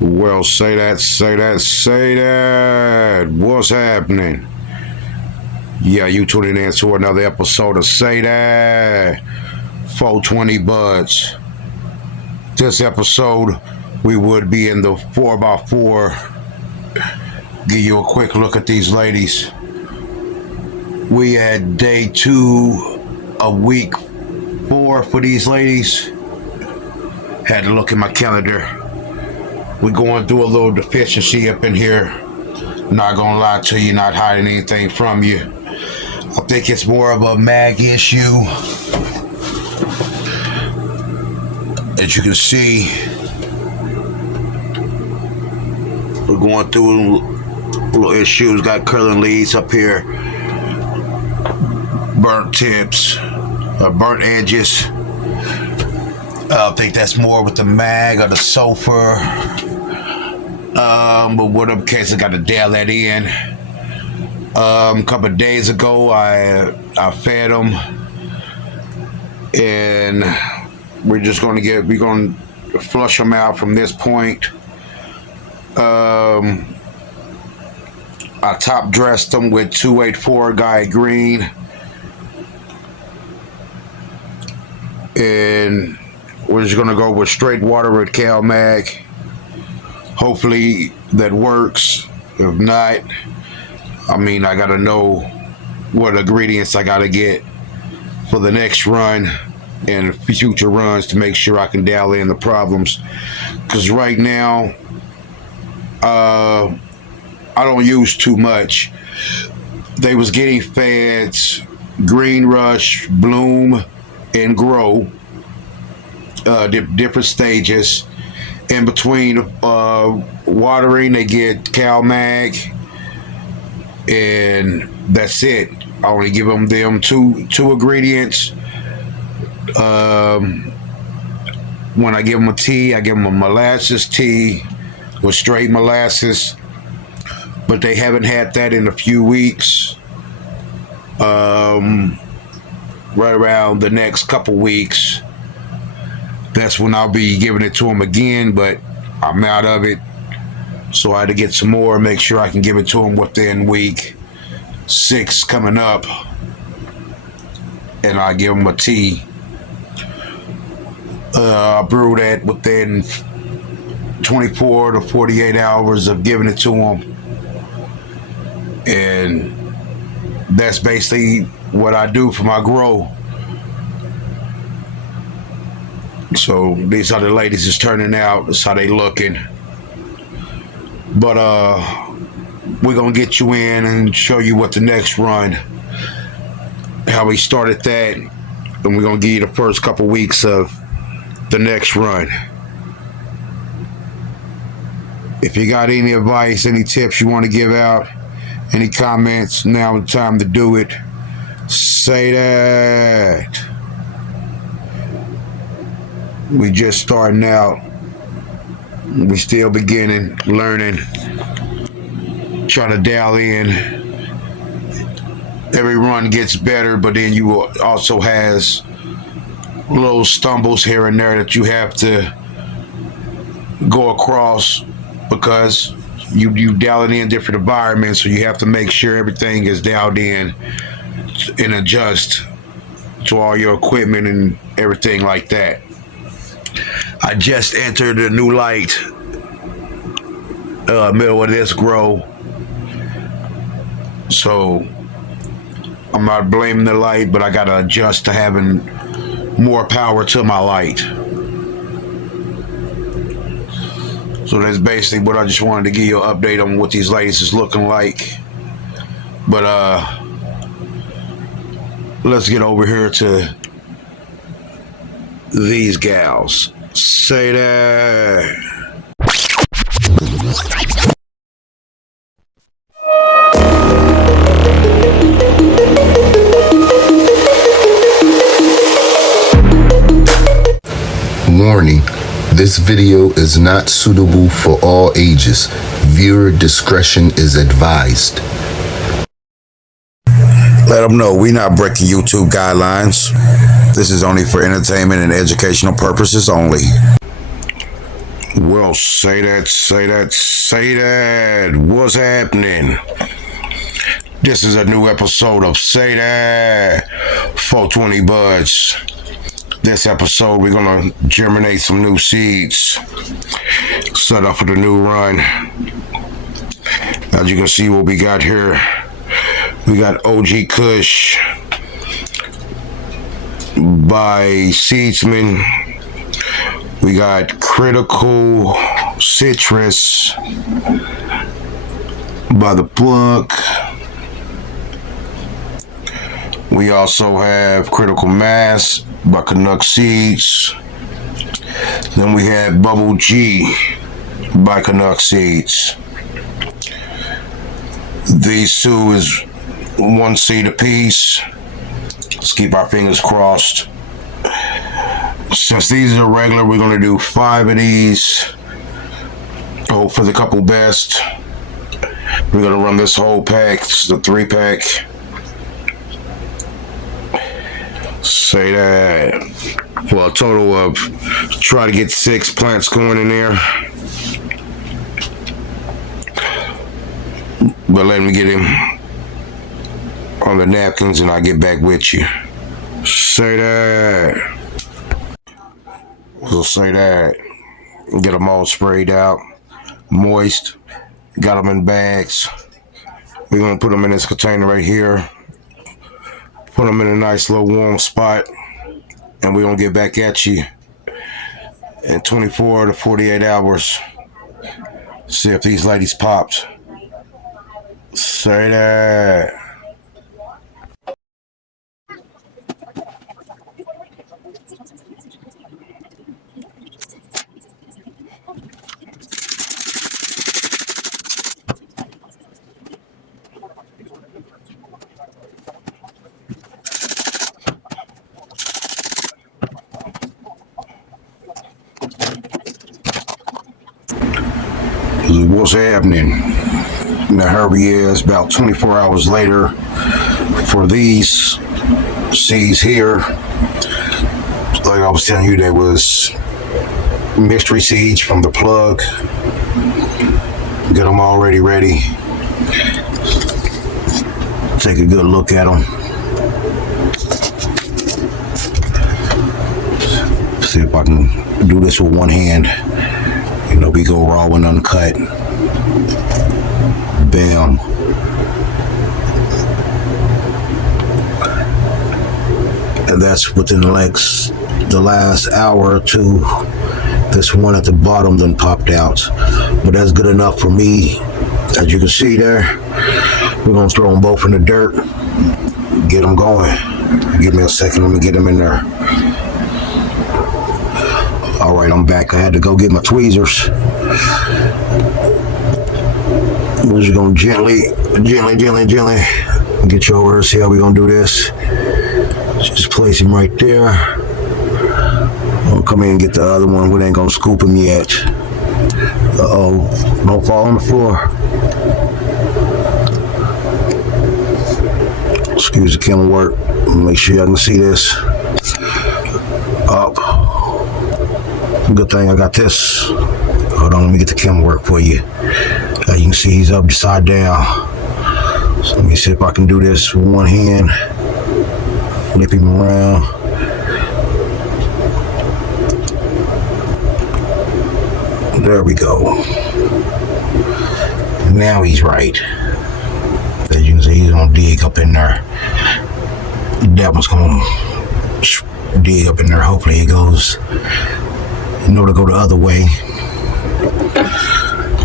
Well, say that. What's happening? Yeah, you tuning in to another episode of Say That 420 Buds. This episode, we would be in the 4x4. Give you a quick look at these ladies. We had day 2 of week 4 for these ladies. Had to look at my calendar. We're going through a little deficiency up in here. Not gonna lie to you, not hiding anything from you. I think it's more of a mag issue. As you can see, we're going through little issues. Got curling leads up here, burnt tips, burnt edges. I think that's more with the mag or the sulfur. But whatever case, I got to dial that in. A couple of days ago, I fed them, and we're going to flush them out from this point. I top dressed them with 284 Guy Green, and we're just going to go with straight water with Cal Mag. Hopefully that works. If not, I got to know what ingredients I got to get for the next run and future runs to make sure I can dial in the problems. Because right now, I don't use too much. They was getting fed Green Rush, Bloom, and Grow, different stages. In between watering, they get Cal Mag, and that's it. I only give them two ingredients. When I give them a tea, I give them a molasses tea with straight molasses, but they haven't had that in a few weeks. Right around the next couple weeks, that's when I'll be giving it to them again, but I'm out of it. So I had to get some more, make sure I can give it to them within week 6 coming up. And I give them a tea. I brew that within 24 to 48 hours of giving it to them. And that's basically what I do for my grow. So these other ladies is turning out. That's how they looking. But we're gonna get you in and show you what the next run, how we started that, and we're gonna give you the first couple weeks of the next run. If you got any advice, any tips you want to give out, any comments, now is the time to do it. Say that. We just starting out. We still beginning, learning, trying to dial in. Every run gets better, but then you also has little stumbles here and there that you have to go across because you dialing in different environments, so you have to make sure everything is dialed in and adjust to all your equipment and everything like that. I just entered a new light, middle of this grow, so I'm not blaming the light, but I gotta adjust to having more power to my light. So that's basically what I just wanted to give you an update on what these ladies is looking like. But let's get over here to these gals. Say that. Warning, this video is not suitable for all ages. Viewer discretion is advised. Let them know we not breaking YouTube guidelines. This is only for entertainment and educational purposes only. Well, say that. What's happening? This is a new episode of Say That 420 Buds. This episode, we're going to germinate some new seeds. Set up for the new run. As you can see what we got here. We got OG Kush by Seedsman. We got Critical Citrus by The Plug. We also have Critical Mass by Canuck Seeds. Then we have Bubble G by Canuck Seeds. These two is one seed apiece. Let's keep our fingers crossed. Since these are regular, we're going to do 5 of these. Hope for the couple best. We're going to run this whole pack. This is a 3-pack. Say that. Well, a total of try to get 6 plants going in there. But let me get him on the napkins and I'll get back with you. Say that. We'll say that. Get them all sprayed out, moist. Got them in bags. We're going to put them in this container right here. Put them in a nice little warm spot. And we're going to get back at you in 24 to 48 hours. See if these ladies popped. Say that. What's happening? Now here we is about 24 hours later for these seeds here. Like I was telling you, there was mystery seeds from The Plug. Get them already ready. Take a good look at them. See if I can do this with one hand. You know, we go raw and uncut. Bam. And that's within the last hour or two. This one at the bottom done popped out. But that's good enough for me. As you can see there, we're going to throw them both in the dirt. Get them going. Give me a second. Let me get them in there. All right, I'm back. I had to go get my tweezers. We're just gonna gently get you over here. See how we gonna do this? Just place him right there. I'll come in and get the other one. We ain't gonna scoop him yet. Don't fall on the floor. Excuse the camera work. Make sure y'all can see this. Up. Good thing I got this. Hold on, let me get the camera work for you. You can see he's upside down. So let me see if I can do this with one hand. Flip him around. There we go. Now he's right. As you can see, he's gonna dig up in there. That one's gonna dig up in there. Hopefully he goes. In order to go the other way.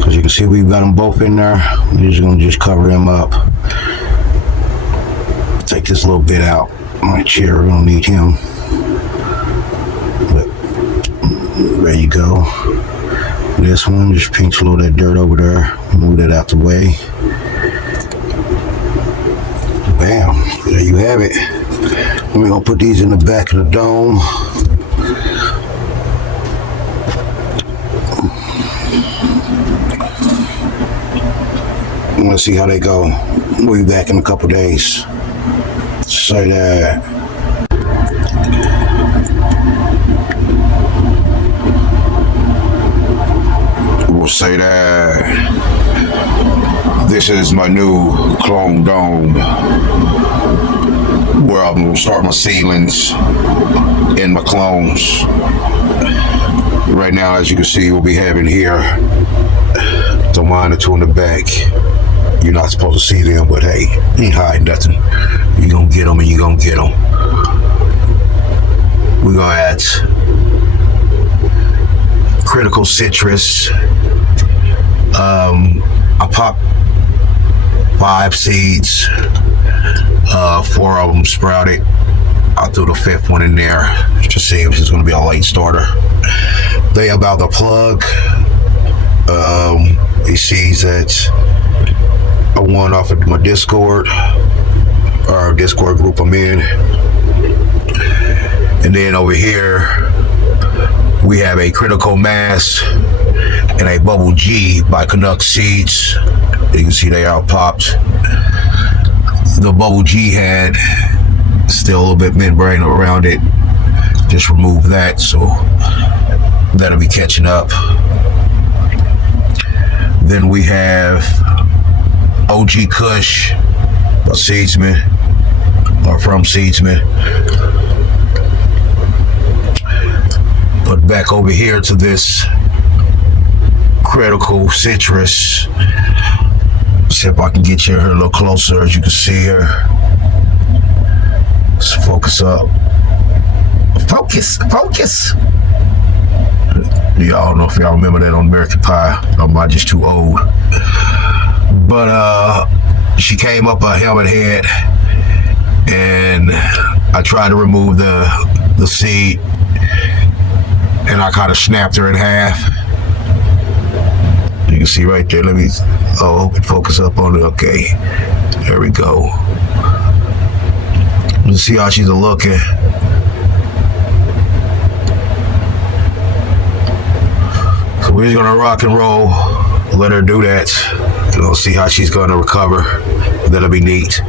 As you can see, we've got them both in there. We're just going to just cover them up. Take this little bit out. My chair, we don't need him. But there you go. This one, just pinch a little of that dirt over there. Move that out the way. Bam. There you have it. We're going to put these in the back of the dome. I'm gonna see how they go. We'll be back in a couple days. Say that. say that. This is my new clone dome where I'm going to start my seedlings and my clones. Right now, as you can see, we'll be having here the one or two in the back. You're not supposed to see them, but hey, ain't hiding nothing. You're going to get them and you're going to get them. We're going to add critical citrus. I popped 5 seeds. 4 of them sprouted. I threw the 5th one in there to see if it's going to be a late starter. They about to plug. These seeds that I won off of my Discord, or Discord group I'm in. And then over here, we have a critical mass and a bubble G by Canuck Seeds. You can see they are popped. The bubble G had still a little bit membrane around it. Just remove that, so that'll be catching up. Then we have OG Kush by Seedsman, or from Seedsman. But back over here to this critical citrus. See if I can get you here a little closer. As you can see here, let's focus up. Focus. Yeah, I don't know if y'all remember that on American Pie. I'm just too old. But she came up a helmet head, and I tried to remove the seed, and I kind of snapped her in half. You can see right there. Let me hope it focus up on it. Okay, there we go. Let's see how she's looking. So we're just gonna rock and roll. Let her do that. And we'll see how she's gonna recover. That'll be neat.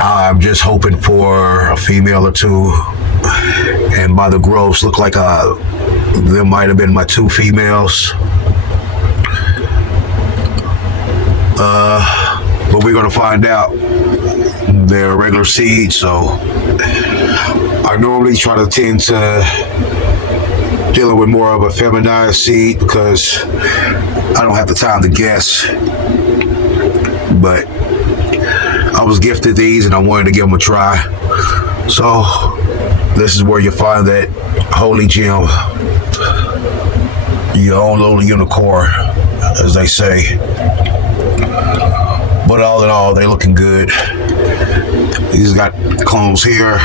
I'm just hoping for a female or 2. And by the growths, look like there might have been my 2 females. But we're gonna find out. They're regular seeds, so I normally try to tend to dealing with more of a feminized seed because I don't have the time to guess. But I was gifted these and I wanted to give them a try. So this is where you find that holy gem, your own little unicorn, as they say. But all in all, they're looking good. These got clones here.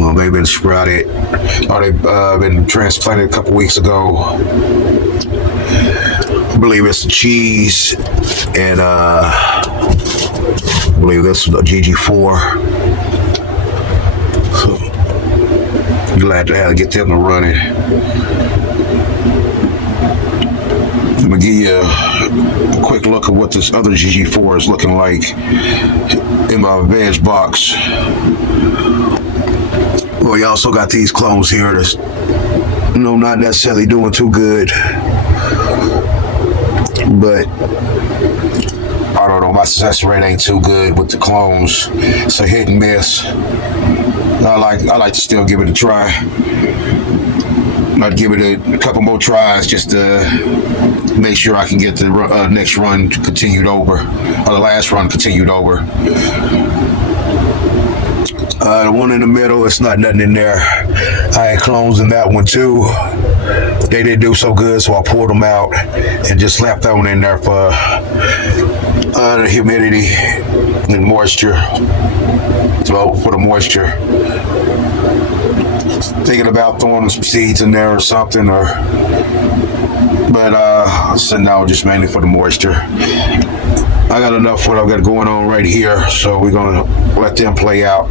Well, they've been sprouted, or they've been transplanted a couple weeks ago. I believe it's a cheese, and I believe this is a GG4. So glad to have to get them to running. I'm gonna give you a quick look at what this other GG4 is looking like in my veg box. Well, you also got these clones here that's, not necessarily doing too good. But I don't know, my success rate ain't too good with the clones. It's a hit and miss. I like to still give it a try. I'd give it a couple more tries just to make sure I can get the next run continued over, or the last run continued over. The one in the middle, it's not nothing in there. I had clones in that one too. They didn't do so good, so I pulled them out and just left that one in there for the humidity and moisture. So for the moisture. Thinking about throwing some seeds in there or something, but so now just mainly for the moisture. I got enough what I've got going on right here, so we're gonna let them play out.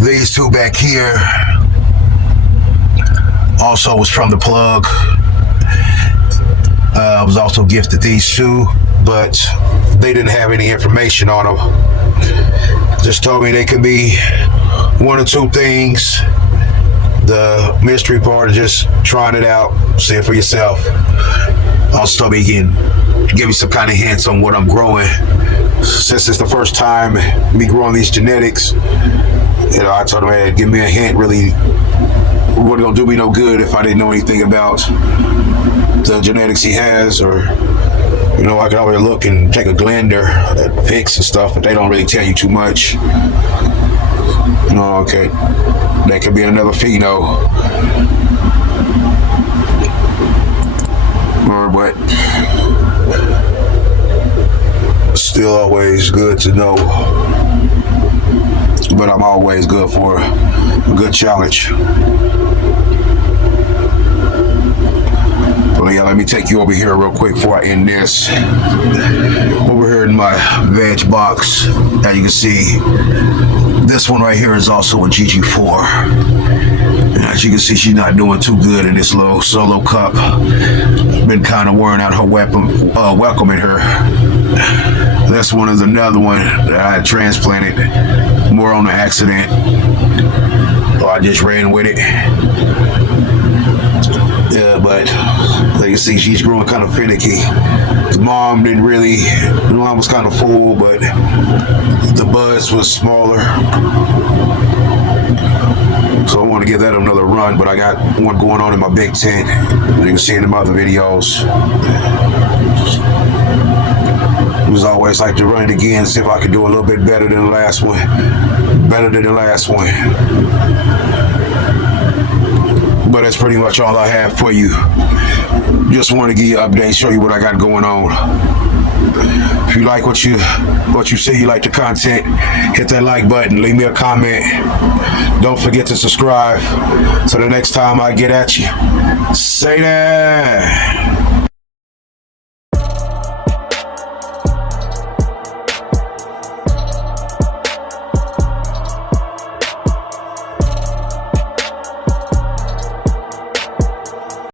These 2 back here also was from the plug. I was also gifted these 2, but they didn't have any information on them. Just told me they could be 1 or 2 things, The mystery part is just trying it out, see it for yourself. Also, he can give me some kind of hints on what I'm growing. Since it's the first time me growing these genetics, I told him, hey, give me a hint. Really, it wasn't gonna do me no good if I didn't know anything about the genetics he has, or I can always look and take a blender at pics and stuff, but they don't really tell you too much. Okay, that could be another pheno, but still always good to know. But I'm always good for a good challenge. Well, yeah, let me take you over here real quick before I end this. Over here in my veg box, as you can see, this one right here is also a GG4. And as you can see, she's not doing too good in this little solo cup. Been kind of wearing out her welcoming her. This one is another one that I transplanted more on the accident. So I just ran with it. Yeah, but like you see, she's growing kind of finicky. The mom was kind of full, but the buds was smaller. So I want to give that another run, but I got one going on in my big tent. You can see in the other videos. It was always like to run it again, see if I could do a little bit better than the last one. Better than the last one. But that's pretty much all I have for you. Just want to give you an update, show you what I got going on. If you like what you see, you like the content, hit that like button, leave me a comment. Don't forget to subscribe. So the next time I get at you, say that.